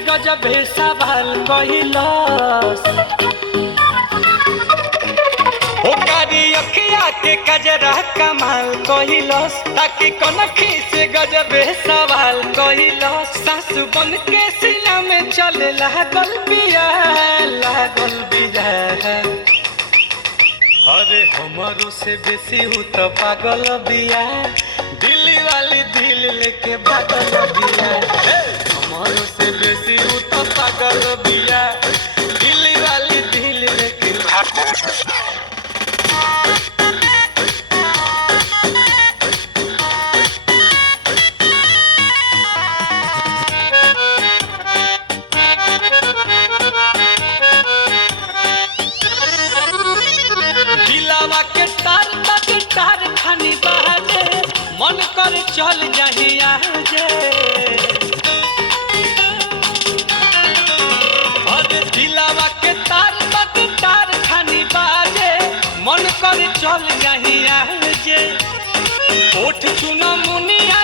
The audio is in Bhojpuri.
गजब सवाल कहिलस ओकारी अखिया के कजरा कमाल कहिलस ताकि कनखी से गजब सवाल कहिलस सासु बन के सीना में चले लागल बिया अरे हमारो से बेसी हूँ तो पागल बिया दिल्ली वाली दिल लेके भागल बिया हमारो से बेसी हूँ तो पागल बिया दिल्ली वाली दिल लेके भागल मन कर चल जहिया जे अरे दिलावा के तार खानी बाजे मन कर चल जहिया जे ओठ चुना मुनिया